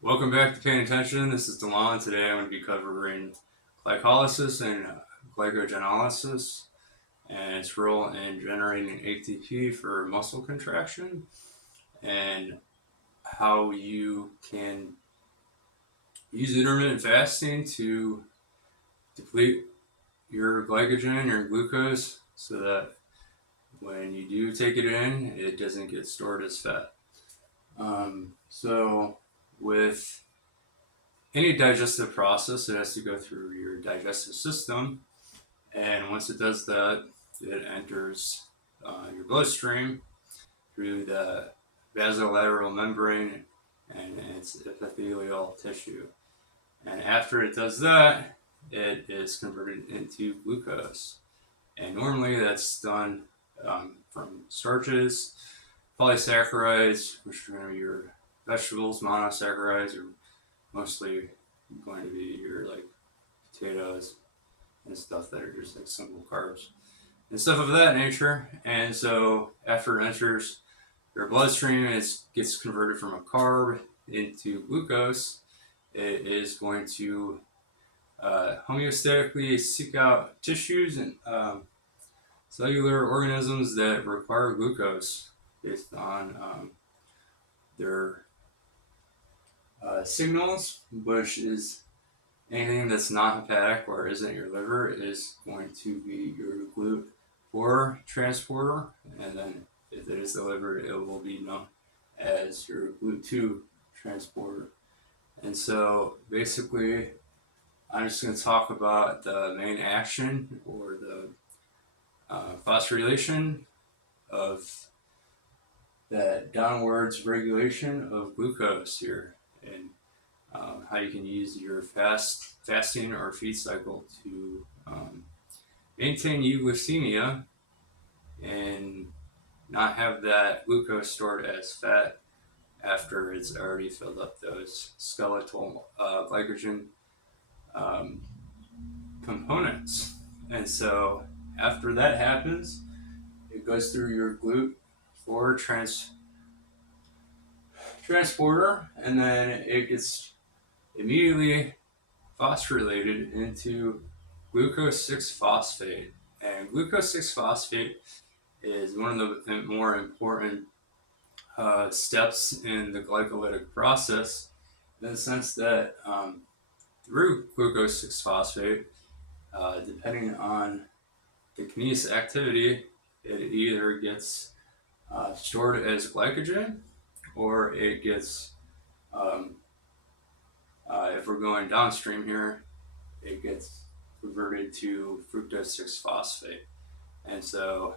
Welcome back to Paying Attention. This is Delon. Today I'm going to be covering glycolysis and glycogenolysis and its role in generating ATP for muscle contraction and how you can use intermittent fasting to deplete your glycogen, your glucose, so that when you do take it in, it doesn't get stored as fat. So with any digestive process, it has to go through your digestive system, and once it does that, it enters your bloodstream through the basolateral membrane and its epithelial tissue. And after it does that, it is converted into glucose. And normally that's done from starches, polysaccharides, which are going to be your vegetables, monosaccharides are mostly going to be your like potatoes and stuff that are just like simple carbs and stuff of that nature. And so after it enters your bloodstream, it gets converted from a carb into glucose. It is going to homeostatically seek out tissues and cellular organisms that require glucose based on their signals, which is anything that's not hepatic or isn't your liver is going to be your GLUT4 transporter, and then if it is the liver, it will be known as your GLUT2 transporter. And so basically, I'm just going to talk about the main action or the phosphorylation of that downwards regulation of glucose here, and how you can use your fasting or feed cycle to maintain euglycemia and not have that glucose stored as fat after it's already filled up those skeletal glycogen components. And so after that happens, it goes through your GLUT4 transporter, and then it gets immediately phosphorylated into glucose 6 phosphate. And glucose 6 phosphate is one of the more important steps in the glycolytic process, in the sense that through glucose 6 phosphate, depending on the kinase activity, it either gets stored as glycogen or it gets, if we're going downstream here, it gets converted to fructose 6 phosphate. And so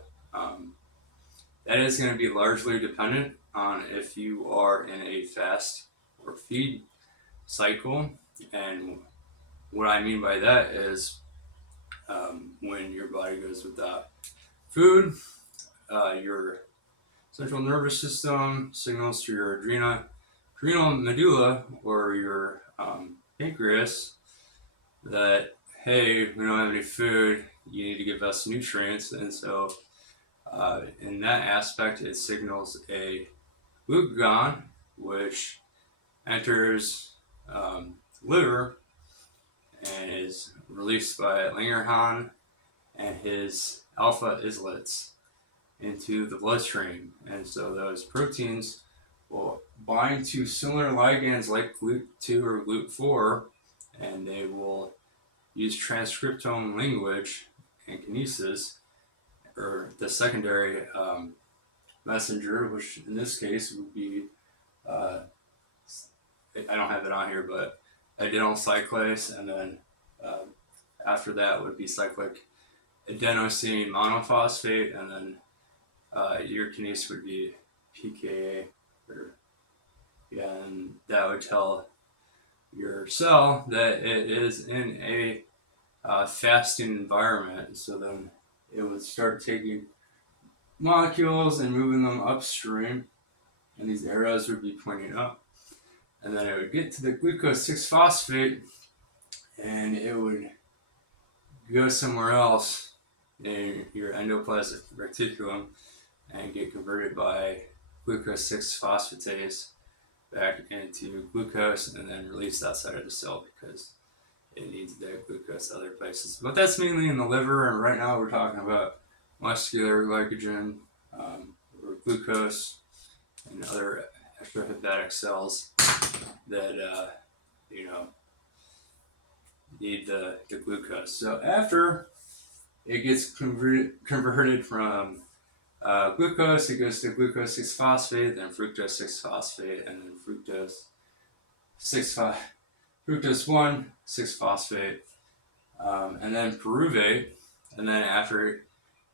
that is going to be largely dependent on if you are in a fast or feed cycle. And what I mean by that is when your body goes without food, your central nervous system signals to your adrenal medulla or your pancreas that, hey, we don't have any food, you need to give us nutrients. And so in that aspect, it signals a glucagon, which enters liver and is released by Langerhans and his alpha islets into the bloodstream. And so those proteins will bind to similar ligands like GLUT2 or GLUT4, and they will use transcriptome language and kinesis, or the secondary messenger, which in this case would be, I don't have it on here, but adenyl cyclase, and then after that would be cyclic adenosine monophosphate, and then your kinase would be pKa, and that would tell your cell that it is in a fasting environment. So then it would start taking molecules and moving them upstream, and these arrows would be pointing up. And then it would get to the glucose 6 phosphate, and it would go somewhere else in your endoplasmic reticulum and get converted by glucose 6 phosphatase back into glucose and then released outside of the cell because it needs that glucose other places. But that's mainly in the liver, and right now we're talking about muscular glycogen, or glucose, and other extrahepatic cells that need the glucose. So after it gets converted from glucose, it goes to glucose 6 phosphate, then fructose 6 phosphate, and then fructose 1 6 phosphate, and then pyruvate. And then after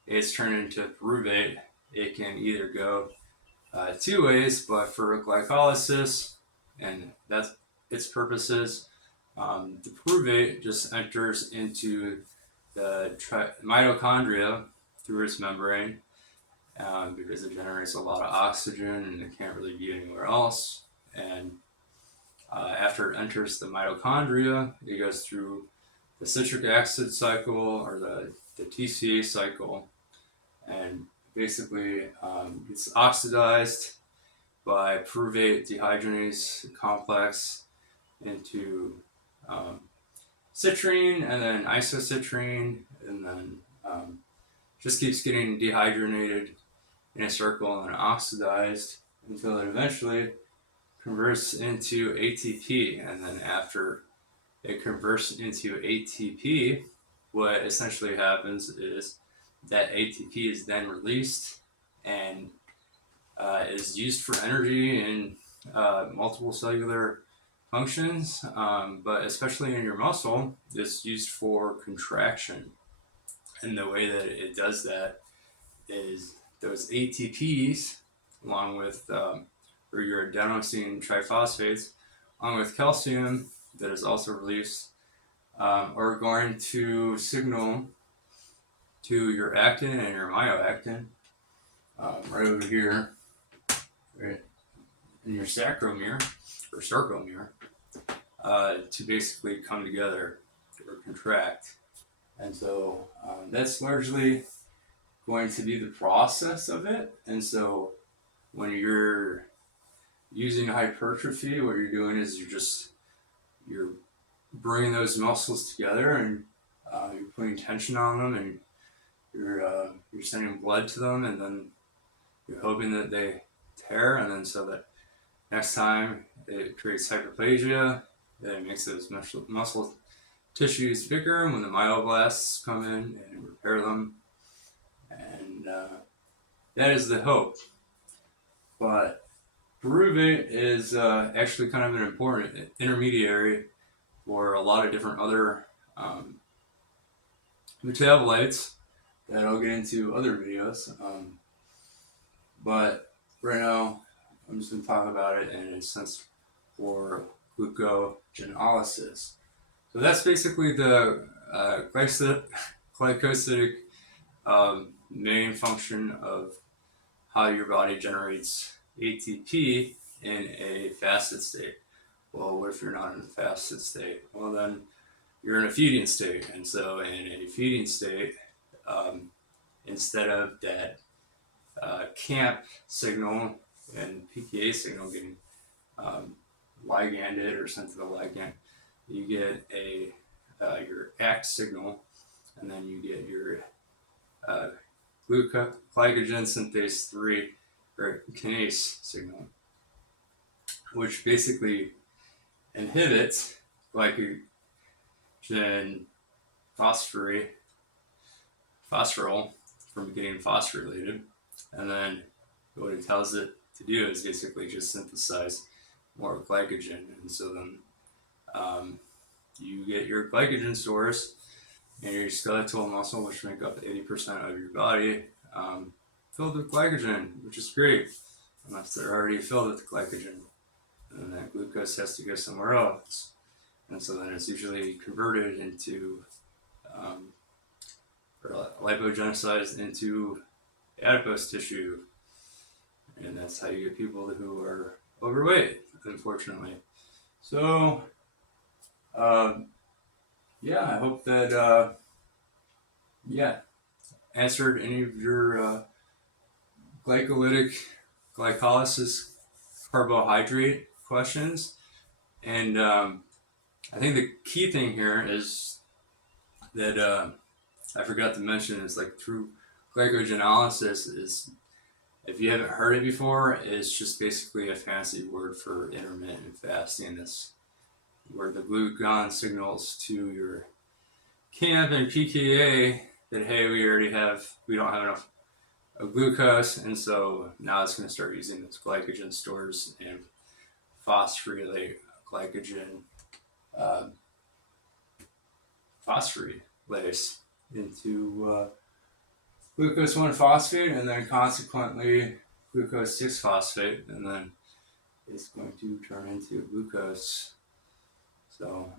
it's turned into pyruvate, it can either go two ways, but for glycolysis and that's its purposes, the pyruvate just enters into the mitochondria through its membrane, because it generates a lot of oxygen and it can't really be anywhere else. And after it enters the mitochondria, it goes through the citric acid cycle, or the TCA cycle, and basically gets oxidized by pyruvate dehydrogenase complex into citrine, and then isocitrine, and then just keeps getting dehydrogenated in a circle and oxidized until it eventually converts into ATP. And then after it converts into ATP, what essentially happens is that ATP is then released and is used for energy in multiple cellular functions, but especially in your muscle, it's used for contraction. And the way that it does that is those ATPs, along with or your adenosine triphosphates, along with calcium that is also released, are going to signal to your actin and your myoactin, right over here, right in your sacromere or sarcomere, to basically come together or contract. And so that's largely going to be the process of it. And so when you're using hypertrophy, what you're doing is you're bringing those muscles together, and you're putting tension on them, and you're sending blood to them, and then you're hoping that they tear, and then so that next time it creates hyperplasia, that it makes those muscle tissues bigger when the myoblasts come in and repair them, and that is the hope. But pyruvate is actually kind of an important intermediary for a lot of different other metabolites that I'll get into other videos. But right now, I'm just going to talk about it in a sense for glucogenolysis. So that's basically the glycolytic main function of how your body generates ATP in a fasted state. Well, what if you're not in a fasted state? Well, then you're in a feeding state. And so in a feeding state, instead of that CAMP signal and PKA signal getting liganded or sent to the ligand, you get your ACT signal, and then you get your glycogen synthase 3 or kinase signal, which basically inhibits glycogen phosphoryl from getting phosphorylated. And then what it tells it to do is basically just synthesize more glycogen. And so then you get your glycogen stores in your skeletal muscle, which make up 80% of your body, filled with glycogen, which is great, unless they're already filled with glycogen. And that glucose has to go somewhere else. And so then it's usually converted into, or lipogenicized into adipose tissue. And that's how you get people who are overweight, unfortunately. So, yeah, I hope that, answered any of your glycolytic glycolysis carbohydrate questions. And I think the key thing here is that I forgot to mention is like through glycogenolysis is, if you haven't heard it before, it's just basically a fancy word for intermittent fasting. It's where the glucagon signals to your CAMP and PKA that, hey, we don't have enough of glucose, and so now it's going to start using its glycogen stores and phosphorylate glycogen, phosphorylase into glucose 1-phosphate, and then consequently glucose 6-phosphate, and then it's going to turn into glucose. So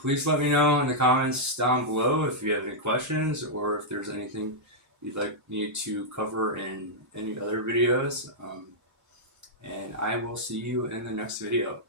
please let me know in the comments down below if you have any questions or if there's anything you'd like me to cover in any other videos. And I will see you in the next video.